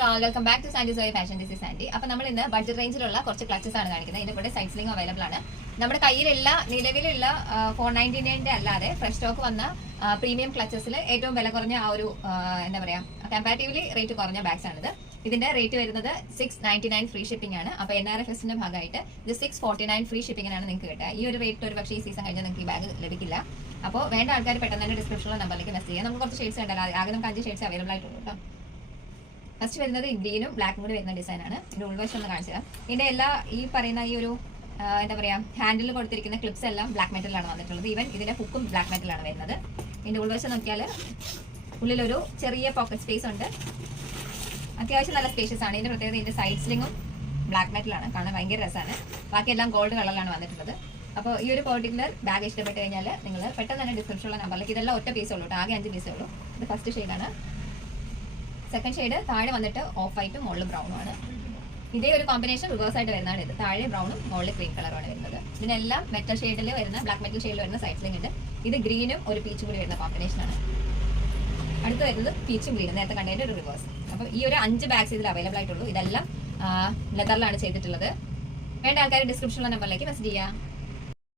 Dear all, welcome back to Sandy Soya fashion. This is Sandy. അപ്പോൾ നമ്മൾ ഇന്ന് budget റേഞ്ചിലുള്ള കുറച്ച് ക്ലച്ചസ് ആണ് കാണിക്കുന്നത്. ഇതിന്റെ കൂടെ സൈഡ് സ്ലിംഗ് അവൈലബിൾ ആണ്. നമ്മുടെ കയ്യിലുള്ള നിലവിലുള്ള 499 അല്ലാതെ ഫ്രഷ് സ്റ്റോക്ക് വന്ന പ്രീമിയം ക്ലച്ചസിൽ ഏറ്റവും വില കുറഞ്ഞ ആ ഒരു എന്താ പറയാ കമ്പാരിറ്റീവ്ലി റേറ്റ് കുറഞ്ഞ ബാഗ്സ് ആണിത്. ഇതിന്റെ റേറ്റ് വരുന്നത് 699 ഫ്രീ ഷിപ്പിംഗ് ആണ്. അപ്പോൾ NRFSന്റെ ഭാഗമായിട്ട് ഇത് 649 ഫ്രീ ഷിപ്പിംഗിനാണ് നിങ്ങൾക്ക് കിട്ടുക. ഈ ഒരു റേറ്റ് ഒരു പക്ഷേ ഈ സീസൺ കഴിഞ്ഞാൽ നിങ്ങൾക്ക് ഈ ബാഗ് ലഭിക്കില്ല. അപ്പോൾ വേണ്ട ആൾക്കാർ പെട്ടെന്ന് തന്നെ ഡിസ്ക്രിപ്ഷനിലെ നമ്പറിലേക്ക് മെസ്സേജ് ചെയ്യാം. നമുക്ക് കുറച്ച് ഷെയ്ഡ്സ് ഉണ്ടല്ലോ, ആകെ നമുക്ക് 5 ഷെയ്ഡ്സ് അവൈലബിൾ ആയിട്ടുള്ളൂ കേട്ടോ. ഫസ്റ്റ് വരുന്നത് ഗ്രീനും ബ്ലാക്കും കൂടി വരുന്ന ഡിസൈനാണ്. ഇതിന്റെ ഉൾവശം ഒന്ന് കാണിച്ചു തരാം. ഇതിന്റെ എല്ലാ ഈ പറയുന്ന ഈ ഒരു എന്താ പറയാ ഹാൻഡിൽ കൊടുത്തിരിക്കുന്ന ക്ലിപ്സ് എല്ലാം ബ്ലാക്ക് മെറ്റലാണ് വന്നിട്ടുള്ളത്. ഈവൻ ഇതിന്റെ ഹുക്കും ബ്ലാക്ക് മെറ്റലാണ് വരുന്നത്. ഇതിന്റെ ഉൾവശം നോക്കിയാൽ ഉള്ളിലൊരു ചെറിയ പോക്കറ്റ് സ്പേസ് ഉണ്ട്. അത്യാവശ്യം നല്ല സ്പേഷ്യസ് ആണ്. ഇതിന്റെ പ്രത്യേകത ഇതിന്റെ സൈഡ് സ്ലിങ്ങും ബ്ലാക്ക് മെറ്റലാണ്, കാണാൻ ഭയങ്കര രസമാണ്. ബാക്കിയെല്ലാം ഗോൾഡ് കളറിലാണ് വന്നിട്ടുള്ളത്. അപ്പോൾ ഈ ഒരു പെർട്ടിക്കുലർ ബാഗ് ഇഷ്ടപ്പെട്ട് കഴിഞ്ഞാൽ നിങ്ങൾ പെട്ടെന്ന് തന്നെ ഡിസ്ക്രിപ്ഷനുള്ള നമ്പറിലേക്ക്, ഇതെല്ലാം ഒറ്റ പീസേ ഉള്ളൂ, ആകെ 5 പീസേ ഉള്ളൂ. ഇത് ഫസ്റ്റ് ഷെയ്ഡാണ്. സെക്കൻഡ് ഷെയ്ഡ് താഴെ വന്നിട്ട് ഓഫ് വൈറ്റും മുകളിൽ ബ്രൗണും ആണ്. ഇതേ ഒരു കോമ്പിനേഷൻ റിവേഴ്സ് ആയിട്ട് വരുന്നതാണ് ഇത്. താഴെ ബ്രൗണും മുകളിൽ ക്രീം കളറുമാണ് വരുന്നത്. ഇതിനെല്ലാം മെറ്റൽ ഷെയ്ഡിൽ വരുന്ന ബ്ലാക്ക് മെറ്റൽ ഷെയ്ഡിൽ വരുന്ന സൈഡ് സ്ലിംഗ് ഉണ്ട്. ഇത് ഗ്രീനും ഒരു പീച്ചും കൂടി വരുന്ന കോമ്പിനേഷനാണ്. അടുത്ത് വരുന്നത് പീച്ചും ഗ്രീനും, നേരത്തെ കണ്ടതിന്റെ ഒരു റിവേഴ്സ്. അപ്പോൾ ഈ ഒരു 5 ബാഗ്സ് ഇതിൽ അവൈലബിൾ ആയിട്ടുള്ളൂ. ഇതെല്ലാം ലെതറിലാണ് ചെയ്തിട്ടുള്ളത്. വേണ്ട ആൾക്കാർ ഡിസ്ക്രിപ്ഷനിലെ നമ്പറിലേക്ക് മെസ്സേജ് ചെയ്യാം.